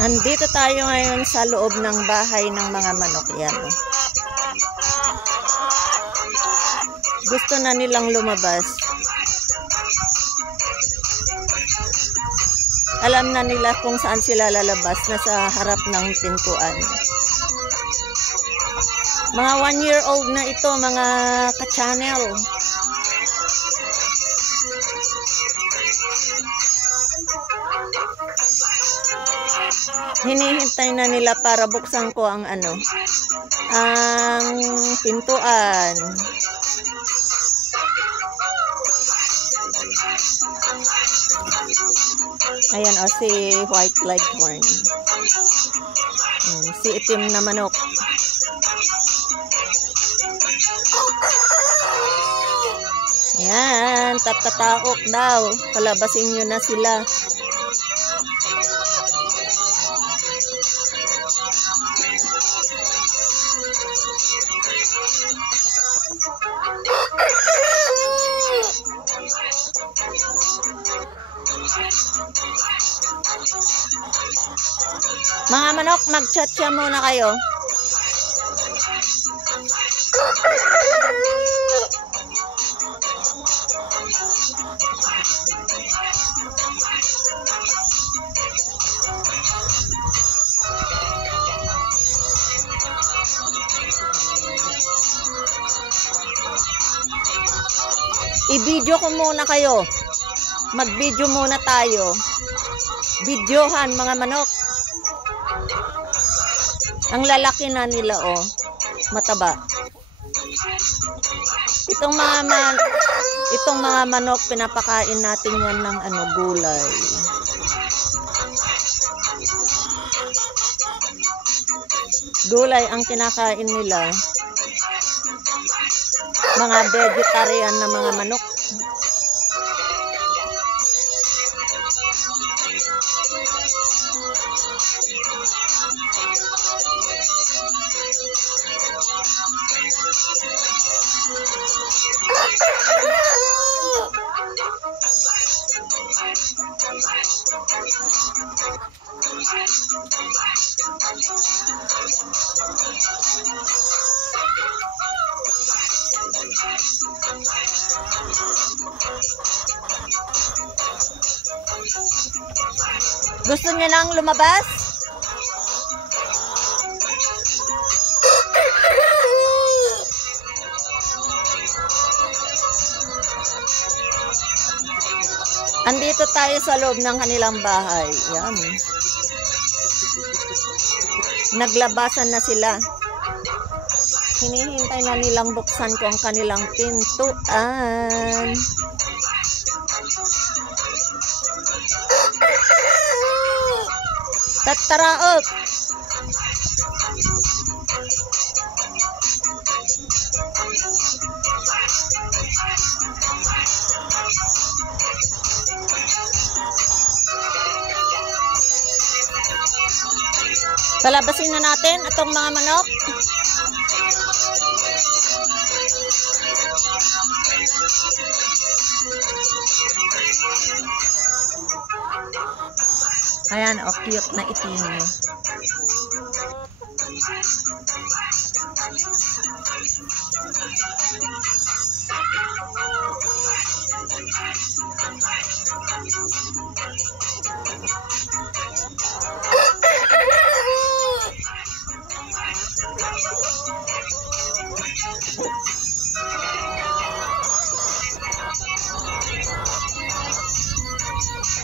Nandito tayo ngayon sa loob ng bahay ng mga manok. Yan. Gusto na nilang lumabas. Alam na nila kung saan sila lalabas, nasa harap ng pintuan. Mga 1-year-old na ito, mga ka-channel. Hinihintay na nila para buksan ko ang ang pintuan. Ayan o, si white leghorn. Si itim na manok. Ayan, tatataok daw. Palabasin nyo na sila. Mga manok, mag-chat-chat muna kayo. I-video ko muna kayo. Mag-video muna tayo. Videohan mga manok. Ang lalaki na nila mataba. Itong mga manok, pinapakain natin yan ng gulay. Gulay ang kinakain nila. Mga vegetarian na mga manok. Gusto niyo nang lumabas? Andito tayo sa loob ng kanilang bahay. Yan. Naglabasan na sila. Hinihintay na nilang buksan ko ang kanilang pintuan. Tataraot! Palabasin na natin itong mga manok. Ayan, cute na itim.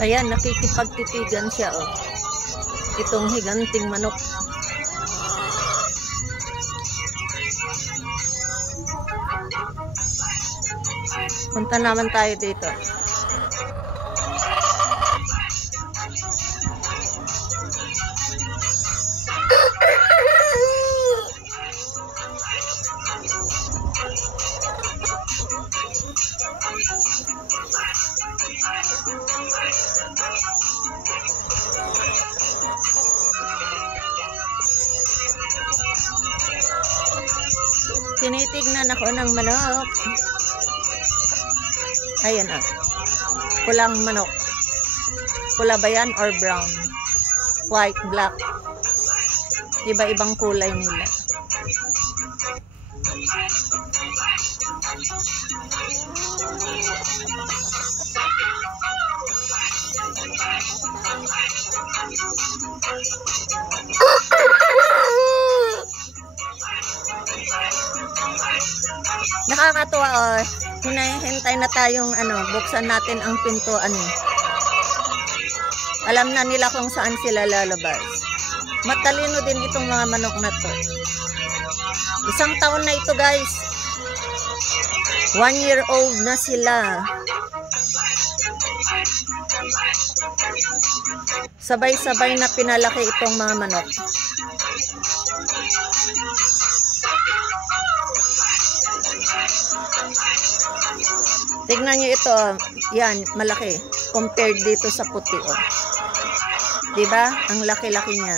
Ayan, nakikipagtitigan siya itong higanting manok. Punta naman tayo dito. Tinitignan ako ng manok. Ayan pulang manok. Pula ba yan or brown? white, black. Iba-ibang kulay nila. Nakakatuwa, oh. Hinahintay na tayong buksan natin ang pintuan. Alam na nila kung saan sila lalabas. Matalino din itong mga manok na to. 1 taon na ito, guys. 1 year old na sila. Sabay-sabay na pinalaki itong mga manok. Tignan nyo ito, yan, malaki. Compared dito sa puti, oh. Diba? Ang laki-laki niya.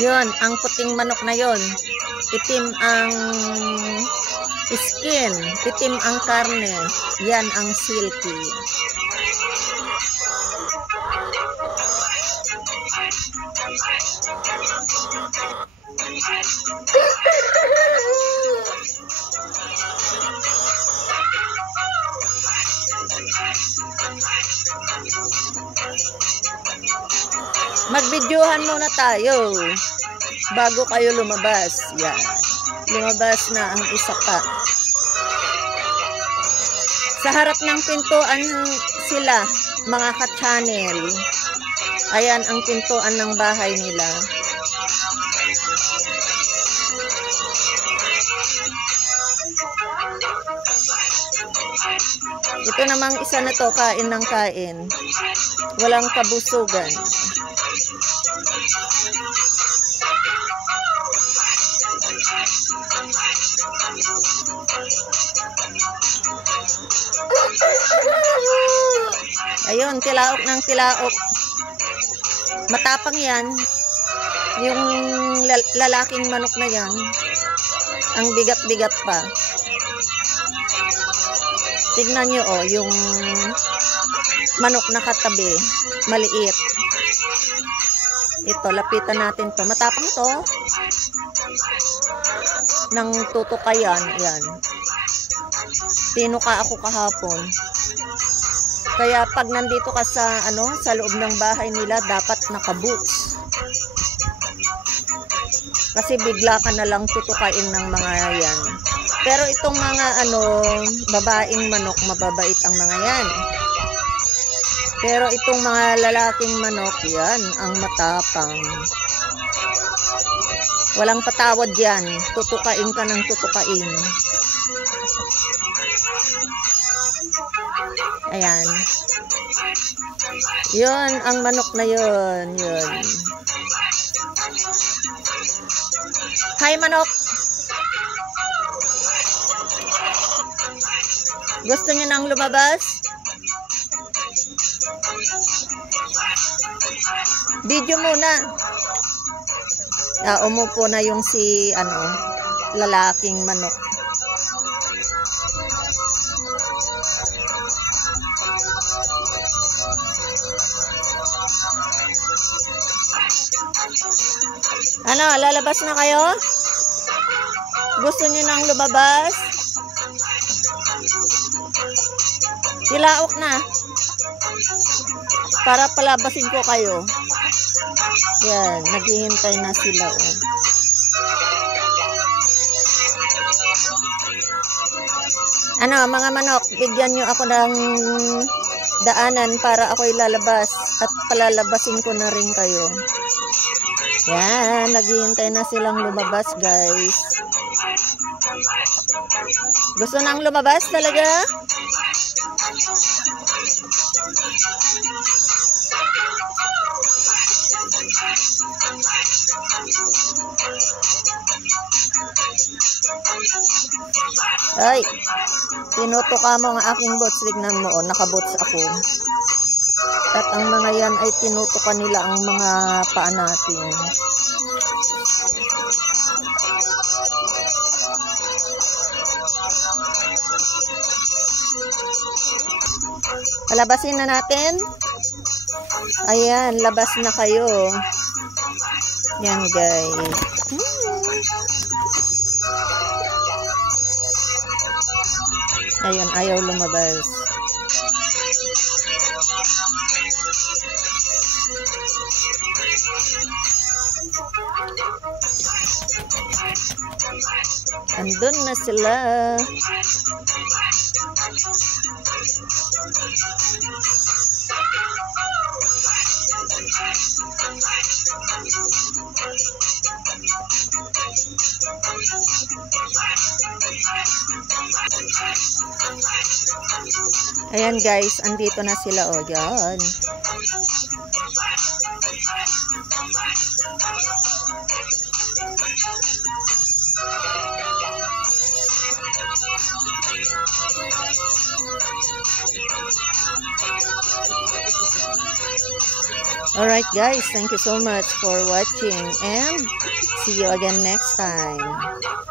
Yun, ang puting manok na yon. Itim ang skin, itim ang karne. Yan ang silky. Magbidyohan muna tayo bago kayo lumabas. Yan. Lumabas na ang isa pa. Sa harap ng pintuan sila, mga ka-channel. Ayan ang pintuan ng bahay nila. Ito namang isa na to, kain ng kain. Walang kabusugan. Ayun, tilaok ng tilaok. Matapang yan. Yung lalaking manok na yan. Ang bigat-bigat pa. Tignan nyo, oh, yung manok na katabi. Maliit. Ito, lapitan natin to. Matapang to. Nang tutukayan. Yan. Tinuka ako kahapon. Kaya pag nandito ka sa sa loob ng bahay nila, dapat naka-boots. Kasi bigla ka na lang tutukain ng mga yan. Pero itong mga babaeng manok, mababait ang mga yan. Pero itong mga lalaking manok, yan ang matapang. Walang patawad yan. Tutukain ka ng tutukain. Ayan. Yun, ang manok na yun. Yun. Hi, manok! Gusto niyo nang lumabas? Video muna. Umupo na yung si, lalaking manok. Lalabas na kayo? Gusto niyo nang lumabas? Tilaok na. Para palabasin ko kayo. Yan, naghihintay na sila. Oh. Mga manok, bigyan nyo ako ng daanan para ako'y lalabas at palalabasin ko na rin kayo. Yan, naghihintay na silang lumabas, guys. Gusto nang lumabas talaga? Ay, tinutuka mo ang aking bots. Tignan mo, nakabots ako. At ang mga yan ay tinutuka nila ang mga paa natin. Palabasin na natin. Ayan, labas na kayo. Yan guys. Ayun, ayaw lumabas. Andun na sila. Ayan guys, andito na sila. O, yan. Alright guys, thank you so much for watching and see you again next time.